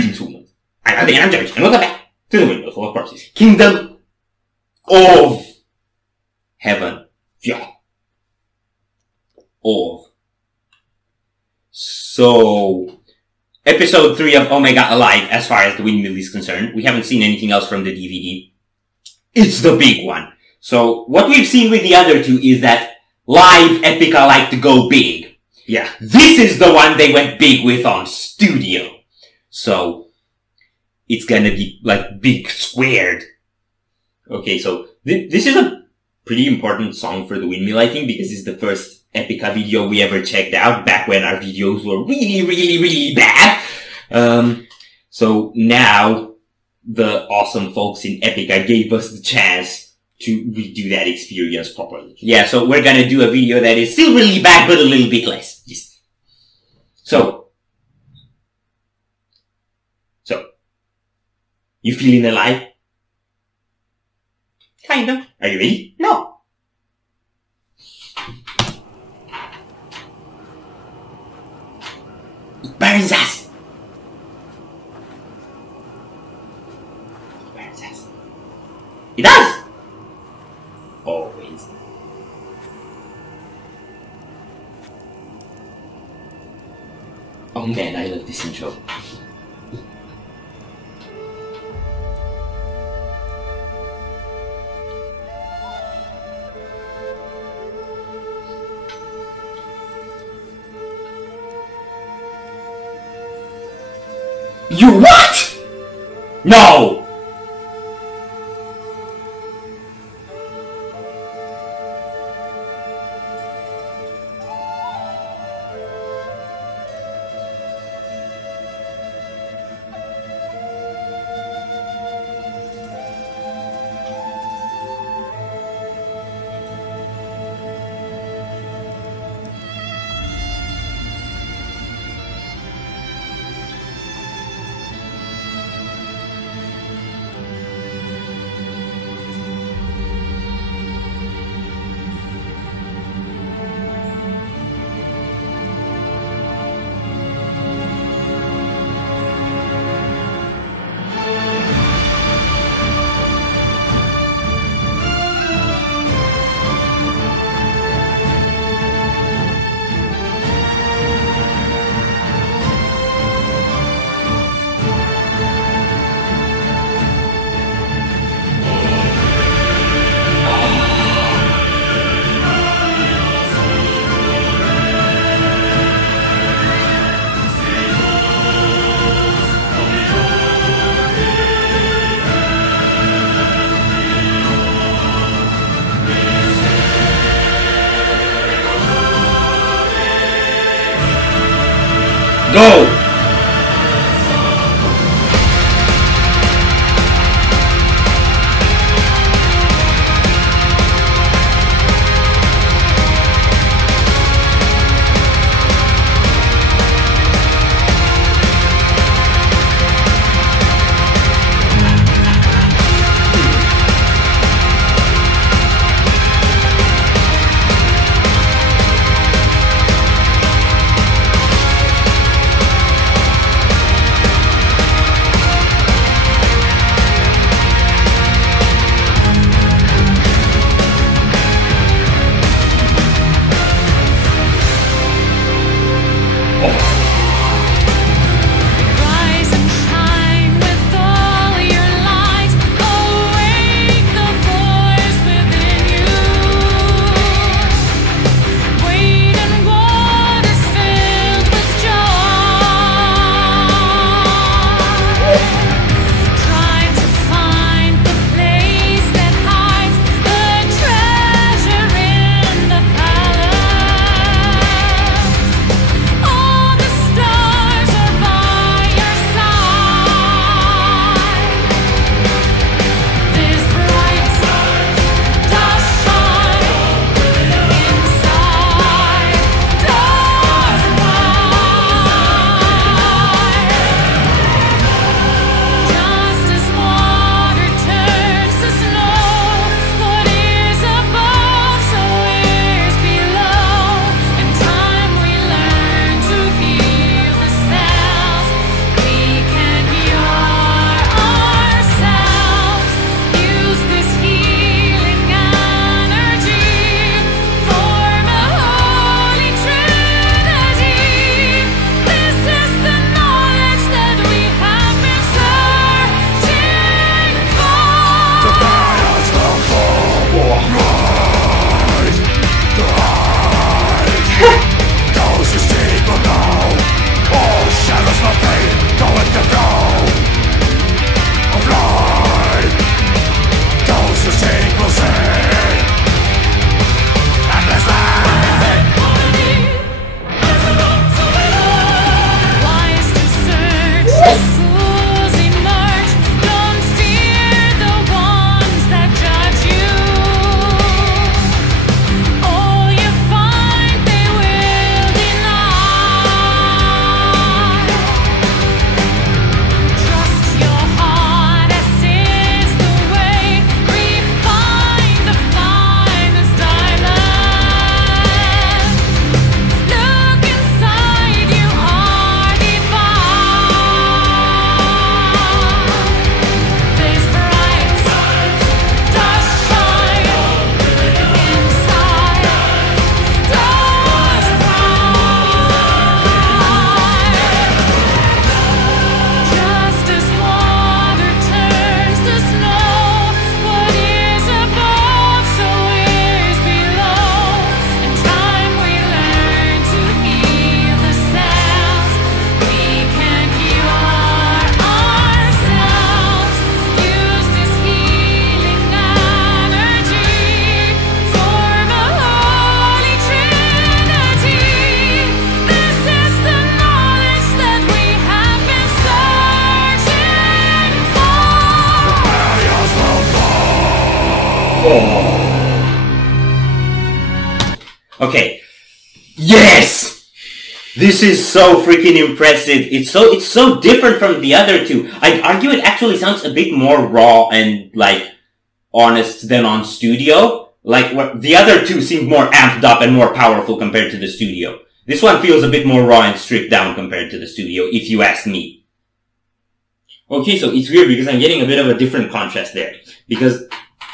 Greetings, humans. I'm George, and welcome back to the Windmill full of corpses. Kingdom of Heaven. Yeah. Of. So, episode 3 of Omega Alive, as far as the Windmill is concerned. We haven't seen anything else from the DVD. It's the big one. So, what we've seen with the other two is that live Epica like to go big. Yeah. This is the one they went big with on studio. So, it's gonna be, like, big squared. Okay, so, this is a pretty important song for the Windmill, I think, because it's the first Epica video we ever checked out, back when our videos were really bad. So, now, the awesome folks in Epica gave us the chance to redo that experience properly. Yeah, so we're gonna do a video that is still really bad, but a little bit less. So, you feeling alive? Kinda. Are you ready? No. It burns us. It burns us. It does. Always. Oh man, I love this intro. You what? No! Go! Okay. Yes! This is so freaking impressive. It's so different from the other two. I'd argue it actually sounds a bit more raw and, like, honest than on studio. Like, the other two seemed more amped up and more powerful compared to the studio. This one feels a bit more raw and stripped down compared to the studio, if you ask me. Okay, so it's weird because I'm getting a bit of a different contrast there. Because,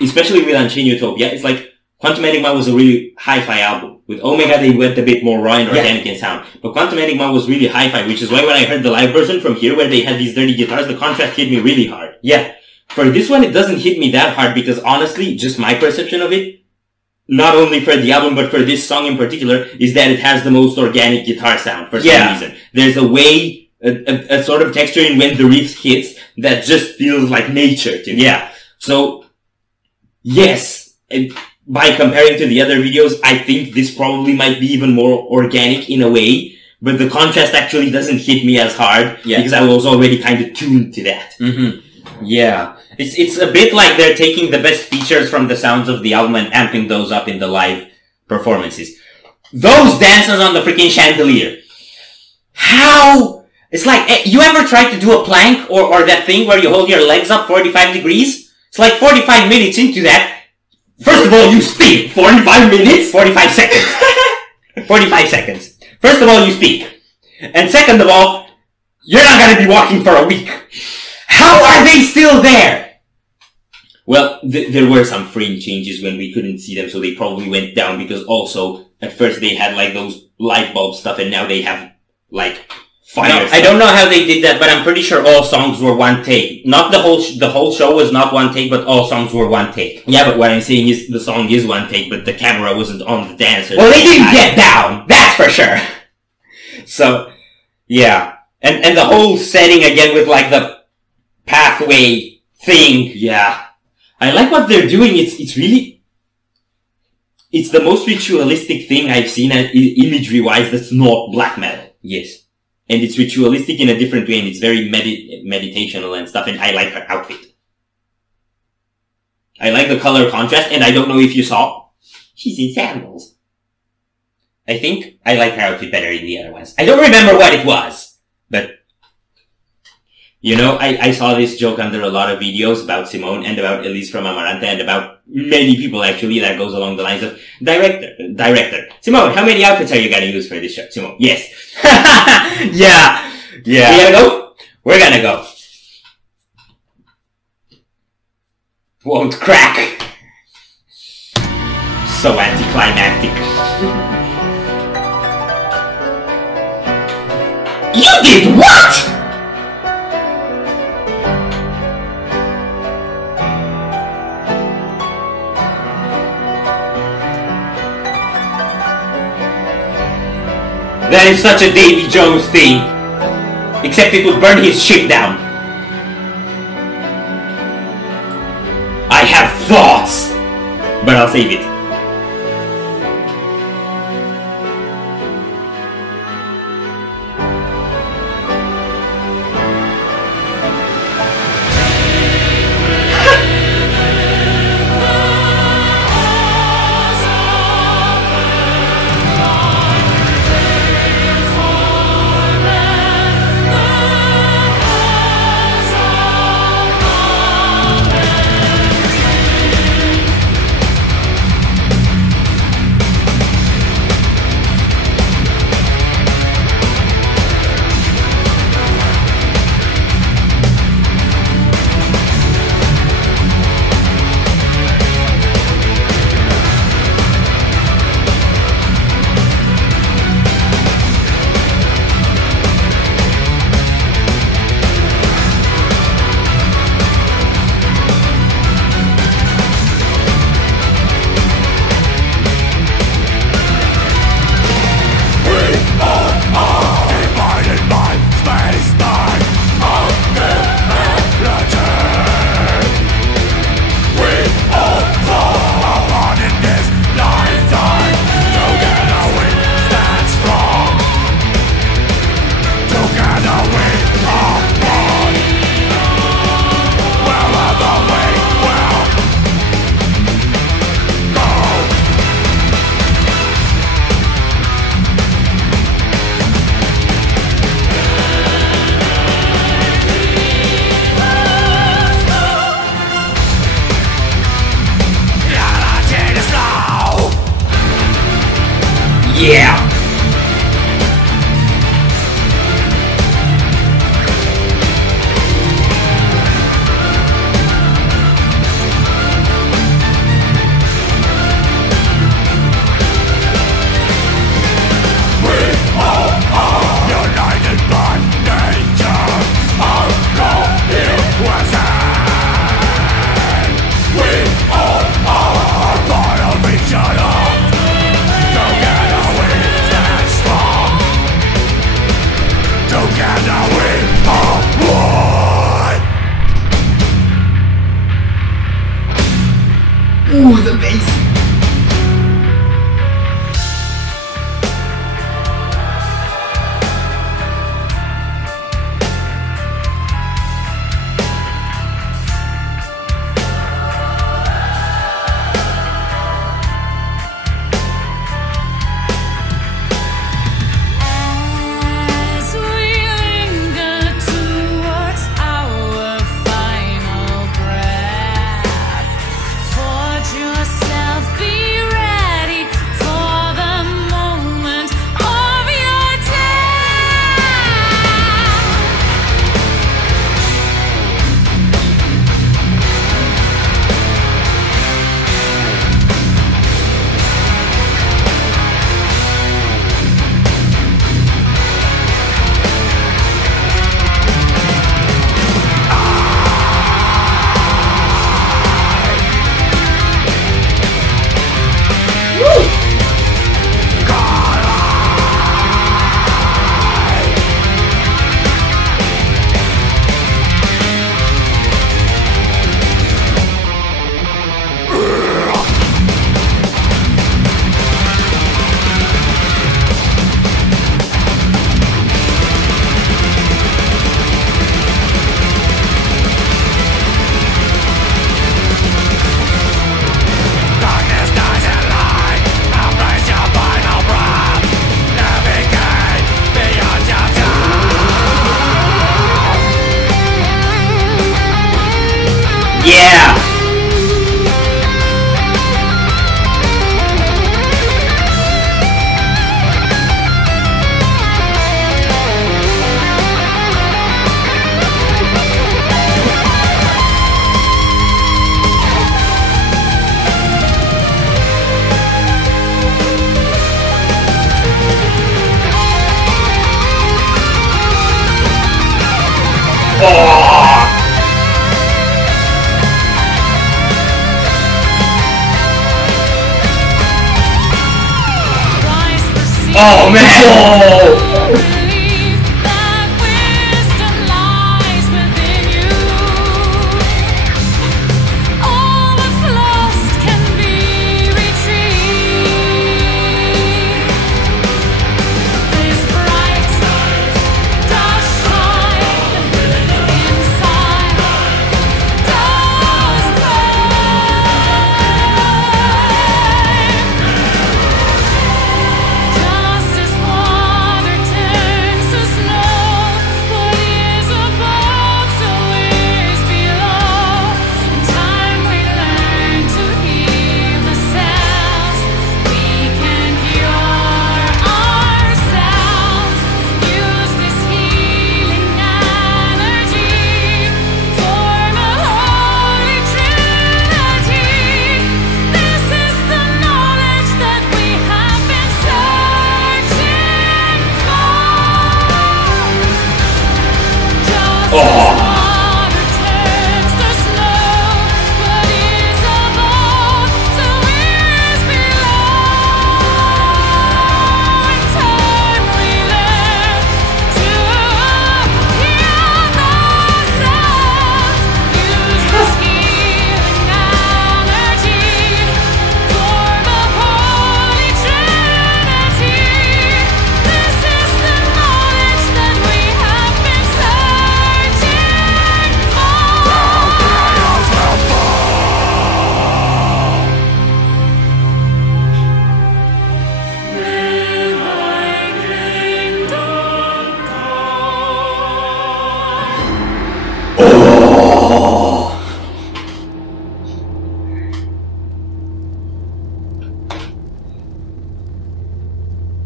especially with Unchained Utopia, it's like, Quantum Enigma was a really hi-fi album. With Omega, they went a bit more raw and organic in sound. But Quantum Enigma was really hi-fi, which is why when I heard the live version from here, where they had these dirty guitars, the contrast hit me really hard. Yeah. For this one, it doesn't hit me that hard because honestly, just my perception of it, not only for the album, but for this song in particular, is that it has the most organic guitar sound for some reason. There's a way, a sort of texture in when the riff hits that just feels like nature to me. Yeah. So, yes, by comparing to the other videos, I think this probably might be even more organic in a way, but the contrast actually doesn't hit me as hard because I was already kind of tuned to that. Yeah. It's a bit like they're taking the best features from the sounds of the album and amping those up in the live performances. Those dances on the freaking chandelier. How? It's like, you ever tried to do a plank or that thing where you hold your legs up 45 degrees? It's like 45 minutes into that. First of all, you speak. 45 minutes? 45 seconds. 45 seconds. First of all, you speak. And second of all, you're not gonna be walking for a week. How are they still there? Well, there were some frame changes when we couldn't see them, so they probably went down because also, at first they had like those light bulb stuff and now they have like fire stuff. I don't know how they did that, but I'm pretty sure all songs were one take. Not the whole show was not one take, but all songs were one take. Yeah, but what I'm saying is the song is one take, but the camera wasn't on the dancer. Well, they didn't get down! That's for sure! So, yeah. And the whole setting again with like the pathway thing, yeah. I like what they're doing. It's really, it's the most ritualistic thing I've seen imagery-wise that's not black metal. Yes. And it's ritualistic in a different way, and it's very meditational and stuff, and I like her outfit. I like the color contrast, and I don't know if you saw, she's in sandals. I think I like her outfit better in the other ones. I don't remember what it was, but you know, I saw this joke under a lot of videos about Simone and about Elise from Amaranta and about many people actually that goes along the lines of director. Simone, how many outfits are you gonna use for this show? Simone, yes. Yeah. We gonna go? We're gonna go. Won't crack. So anticlimactic. You did what? That is such a Davy Jones thing. Except it would burn his ship down. I have thoughts! But I'll save it. Oh man! Oh.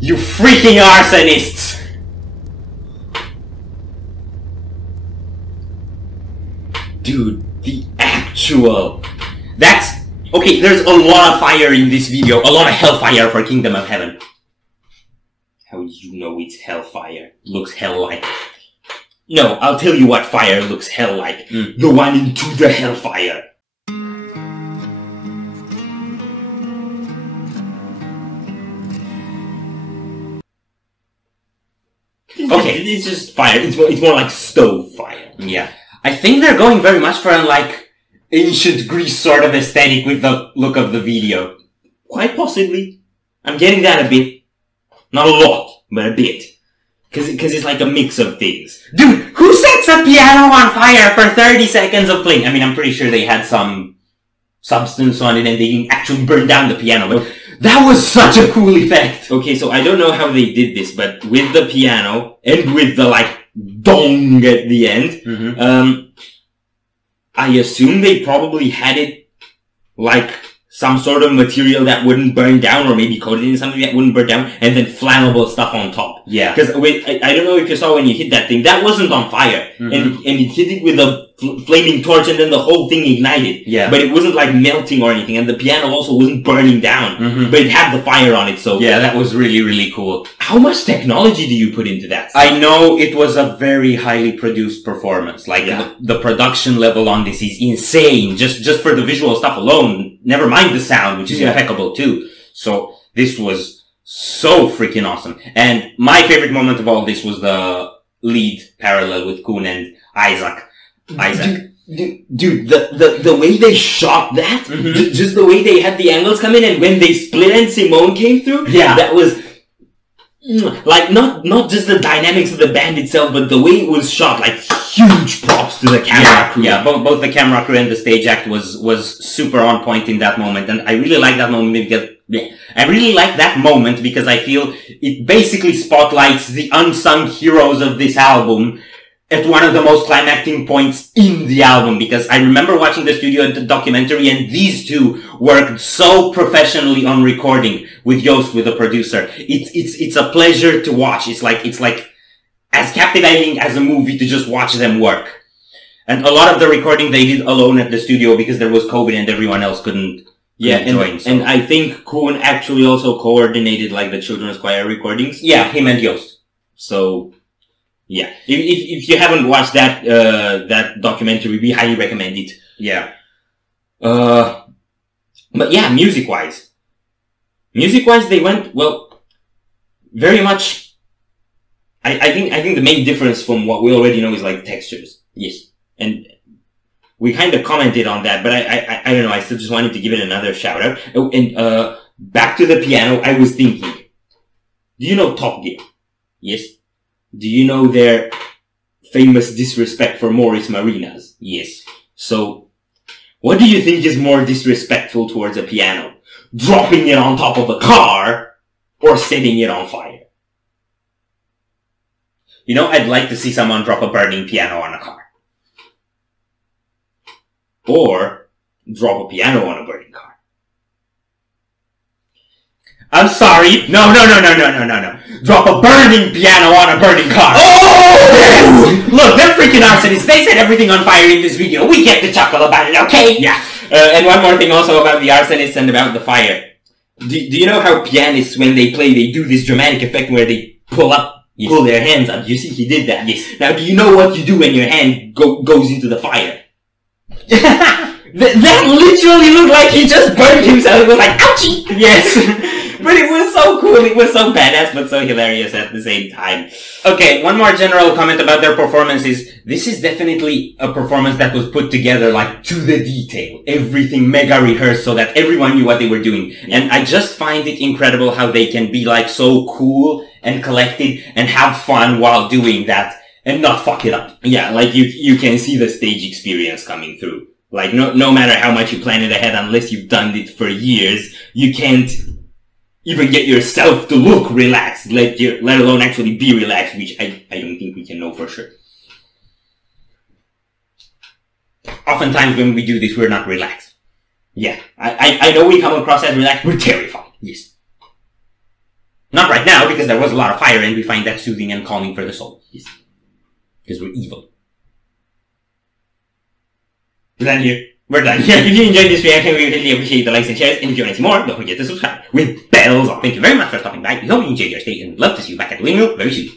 You freaking arsonists! Dude, the actual... That's... Okay, there's a lot of fire in this video. A lot of hellfire for Kingdom of Heaven. How do you know it's hellfire? Looks hell-like. No, I'll tell you what fire looks hell-like. The one into the hellfire. Okay, it's just fire. It's more like stove fire. Yeah. I think they're going very much for a, like, ancient Greece sort of aesthetic with the look of the video. Quite possibly. I'm getting that a bit. Not a lot, but a bit. Cause it's like a mix of things. Dude, who sets a piano on fire for 30 seconds of playing? I mean, I'm pretty sure they had some substance on it and they didn't actually burn down the piano, but that was such a cool effect! Okay, so I don't know how they did this, but with the piano, and with the, like, dong at the end, I assume they probably had it, like, some sort of material that wouldn't burn down, or maybe coated in something that wouldn't burn down, and then flammable stuff on top. Yeah. Because, I don't know if you saw when you hit that thing, that wasn't on fire. And it hit it with a flaming torch, and then the whole thing ignited. Yeah. But it wasn't, like, melting or anything, and the piano also wasn't burning down. But it had the fire on it, so... Yeah, that was really, really cool. How much technology do you put into that? I know it was a very highly produced performance. Like, the production level on this is insane. Just for the visual stuff alone. Never mind the sound, which is impeccable too. So, this was so freaking awesome. And my favorite moment of all this was the lead parallel with Kuhn and Isaac. Dude, the way they shot that, just the way they had the angles come in, and when they split and Simone came through, that was, like, not just the dynamics of the band itself, but the way it was shot, like, huge props to the camera crew. Yeah, both the camera crew and the stage act was super on point in that moment, and I really like that moment because I feel it basically spotlights the unsung heroes of this album at one of the most climactic points in the album, because I remember watching the studio documentary, and these two worked so professionally on recording with Joost, with the producer. It's a pleasure to watch. It's like as captivating as a movie to just watch them work. And a lot of the recording they did alone at the studio because there was COVID and everyone else couldn't join. And I think Kuhn actually also coordinated, like, the children's choir recordings. Yeah, him and Joost. So... Yeah. If you haven't watched that, that documentary, we highly recommend it. Yeah. But yeah, music-wise, they went, well, very much, I think the main difference from what we already know is like textures. Yes. And we kind of commented on that, but I don't know, I still just wanted to give it another shout out. Oh, and, back to the piano, I was thinking, do you know Top Gear? Yes. Do you know their famous disrespect for Morris Marinas? Yes. So, what do you think is more disrespectful towards a piano? Dropping it on top of a car, or setting it on fire? You know, I'd like to see someone drop a burning piano on a car. Or, drop a piano on a burning car. I'm sorry. No. Drop a burning piano on a burning car. Oh! Yes! Look, they're freaking arsonists. They set everything on fire in this video. We get to chuckle about it, okay? Yeah. And one more thing also about the arsonists and about the fire. Do you know how pianists, when they play, they do this dramatic effect where they pull their hands up? You see, he did that. Yes. Now, do you know what you do when your hand goes into the fire? That literally looked like he just burned himself. It was like, ouchie! Yes. But it was so cool, it was so badass, but so hilarious at the same time. Okay, one more general comment about their performance is, this is definitely a performance that was put together, like, to the detail. Everything mega rehearsed so that everyone knew what they were doing. And I just find it incredible how they can be, like, so cool and collected and have fun while doing that and not fuck it up. Yeah, like, you can see the stage experience coming through. Like, no matter how much you plan it ahead, unless you've done it for years, you can't even get yourself to look relaxed, let alone actually be relaxed, which I don't think we can know for sure. Oftentimes when we do this, we're not relaxed. Yeah, I know we come across as relaxed, we're terrified. Yes. Not right now, because there was a lot of fire and we find that soothing and calming for the soul. Yes. Because we're evil. We're done here. We're done here. If you enjoyed this reaction, we really appreciate the likes and shares. And if you want to see more, don't forget to subscribe with bells on. Thank you very much for stopping by. We hope you enjoyed your stay and love to see you back at the Windmill very soon.